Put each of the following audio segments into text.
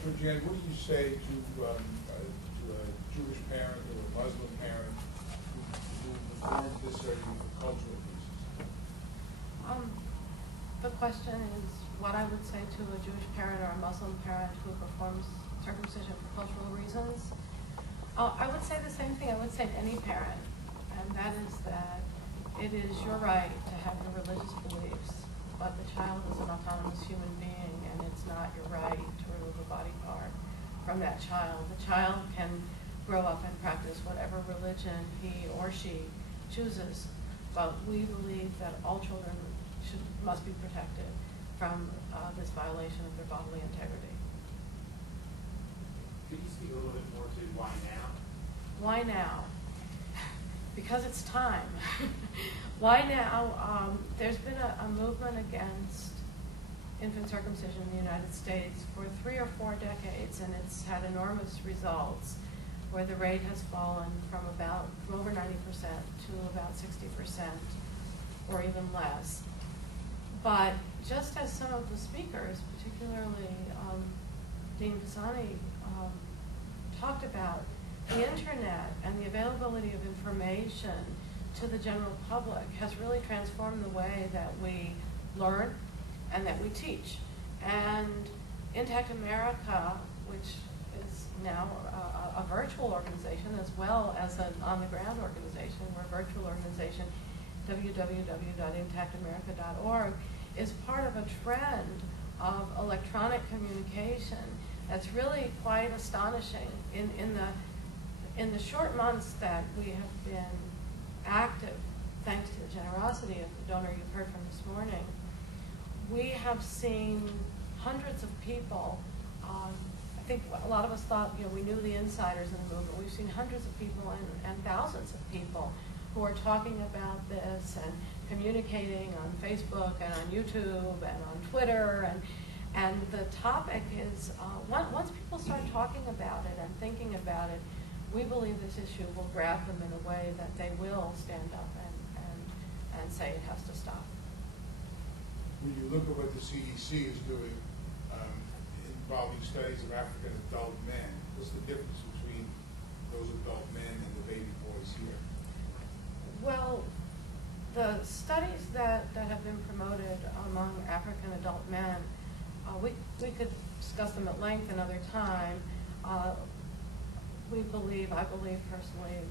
Georganne, what do you say to a Jewish parent or a Muslim parent who performs this surgery for cultural reasons? The question is what I would say to a Jewish parent or a Muslim parent who performs circumcision for cultural reasons. I would say the same thing I would say to any parent, and that is that it is your right to have your religious beliefs, but the child is an autonomous human being, and it's not your right to remove a body part from that child. The child can grow up and practice whatever religion he or she chooses, but we believe that all children must be protected from this violation of their bodily integrity. Could you speak a little bit more to why now? Why now? Because it's time. Why now? There's been a movement against infant circumcision in the United States for 3 or 4 decades, and it's had enormous results where the rate has fallen from over 90% to about 60% or even less. But just as some of the speakers, particularly Dean Pisani, talked about, the internet and the availability of information to the general public has really transformed the way that we learn and that we teach. And Intact America, which is now a virtual organization as well as an on-the-ground organization, we're a virtual organization, www.intactamerica.org, is part of a trend of electronic communication that's really quite astonishing. In the short months that we have been active, thanks to the generosity of the donor you heard from this morning, we have seen hundreds of people. I think a lot of us thought, we knew the insiders in the movement. We've seen hundreds of people and thousands of people who are talking about this and communicating on Facebook and on YouTube and on Twitter. And the topic is, once people start talking about it and thinking about it, we believe this issue will grab them in a way that they will stand up and say it has to stop. When you look at what the CDC is doing involving studies of African adult men, what's the difference between those adult men and the baby boys here? Well, the studies that have been promoted among African adult men, we could discuss them at length another time. I believe personally,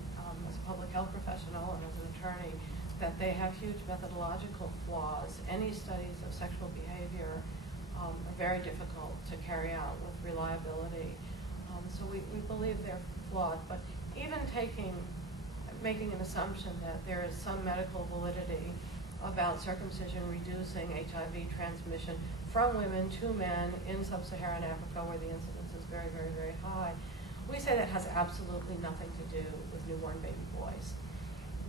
as a public health professional and as an attorney, that they have huge methodological flaws. Any studies of sexual behavior are very difficult to carry out with reliability. So we believe they're flawed. But even making an assumption that there is some medical validity about circumcision reducing HIV transmission from women to men in sub-Saharan Africa, where the incidence is very, very, very high, we say that has absolutely nothing to do with newborn baby boys.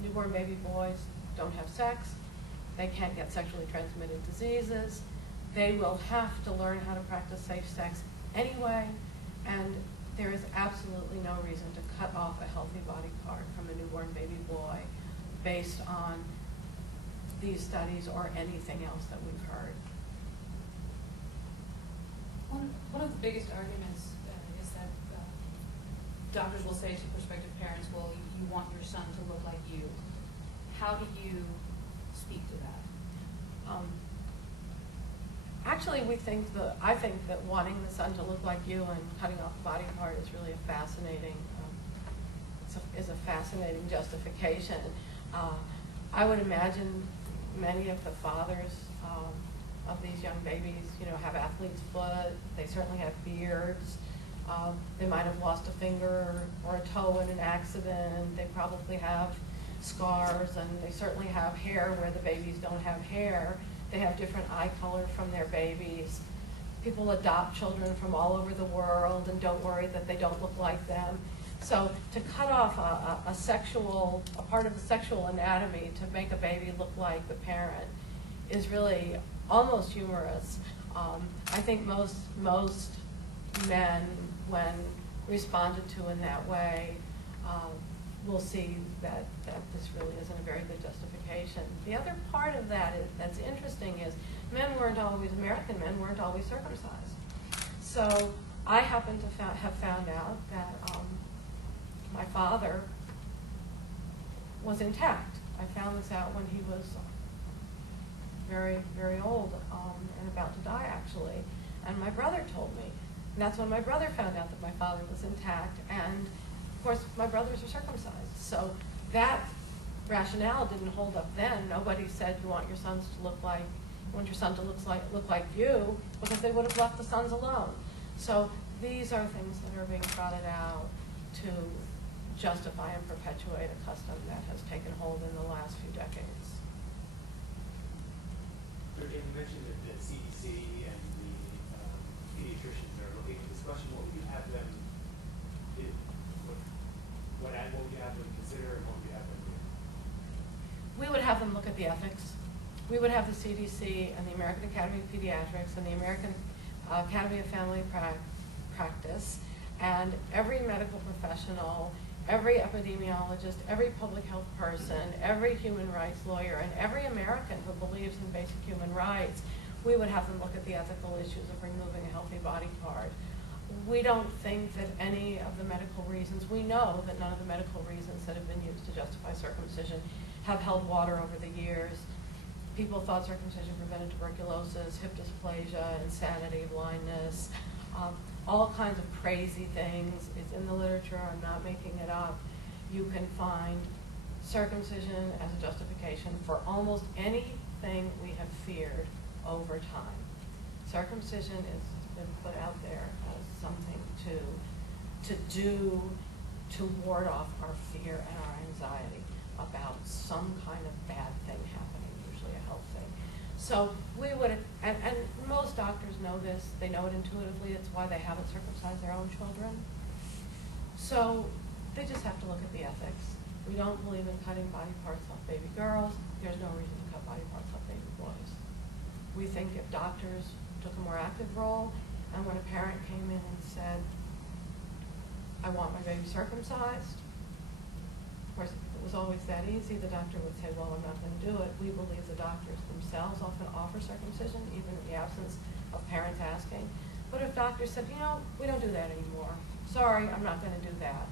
Newborn baby boys don't have sex. They can't get sexually transmitted diseases. They will have to learn how to practice safe sex anyway, and there is absolutely no reason to cut off a healthy body part from a newborn baby boy based on these studies or anything else that we've heard. One of the biggest arguments is that doctors will say to prospective parents, well, you want your son to look like you. How do you speak to that? Actually, I think that wanting the son to look like you and cutting off a body part is really a fascinating, is a fascinating justification. I would imagine many of the fathers of these young babies, have athlete's foot. They certainly have beards. They might have lost a finger or a toe in an accident. They probably have scars, and they certainly have hair where the babies don't have hair. They have different eye color from their babies. People adopt children from all over the world and don't worry that they don't look like them. So to cut off a part of the sexual anatomy to make a baby look like the parent is really almost humorous. I think most men, when responded to in that way, will see that this really isn't a very good justification. The other part of that that's interesting is American men weren't always circumcised. So I happen to have found out that my father was intact. I found this out when he was very, very old and about to die, actually. And my brother told me. And that's when my brother found out that my father was intact. And, of course, my brothers were circumcised. So that rationale didn't hold up then. Nobody said you want your sons to look like, you want your son to look like you, because they would have left the sons alone. So these are things that are being trotted out to justify and perpetuate a custom that has taken hold in the last few decades. Georganne, you mentioned that the CDC and the pediatricians are looking at this question. What would you have them what would you have them consider, and what would you have them do? We would have them look at the ethics. We would have the CDC and the American Academy of Pediatrics and the American Academy of Family Practice and every medical professional, every epidemiologist, every public health person, every human rights lawyer, and every American who believes in basic human rights. We would have them look at the ethical issues of removing a healthy body part. We don't think that any of the medical reasons, we know that none of the medical reasons that have been used to justify circumcision have held water over the years. People thought circumcision prevented tuberculosis, hip dysplasia, insanity, blindness, all kinds of crazy things. It's in the literature, I'm not making it up. You can find circumcision as a justification for almost anything we have feared over time. Circumcision has been put out there as something to do to ward off our fear and our anxiety about some kind of bad thing happening, usually a health thing. So we would, and most doctors know this, they know it intuitively, it's why they haven't circumcised their own children. So they just have to look at the ethics. We don't believe in cutting body parts off baby girls. There's no reason to cut body parts off baby boys. We think if doctors took a more active role, and when a parent came in and said, I want my baby circumcised, of course, if it was always that easy, the doctor would say, well, I'm not going to do it. We believe the doctors themselves often offer circumcision, even in the absence of parents asking. But if doctors said, you know, we don't do that anymore. Sorry, I'm not going to do that.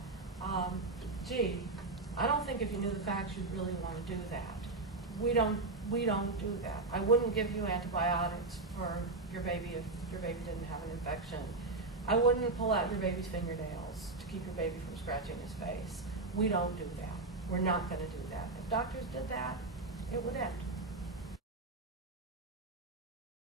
Gee, I don't think if you knew the facts, you'd really want to do that. We don't do that. I wouldn't give you antibiotics for your baby if your baby didn't have an infection. I wouldn't pull out your baby's fingernails to keep your baby from scratching his face. We don't do that. We're not going to do that. If doctors did that, it would end.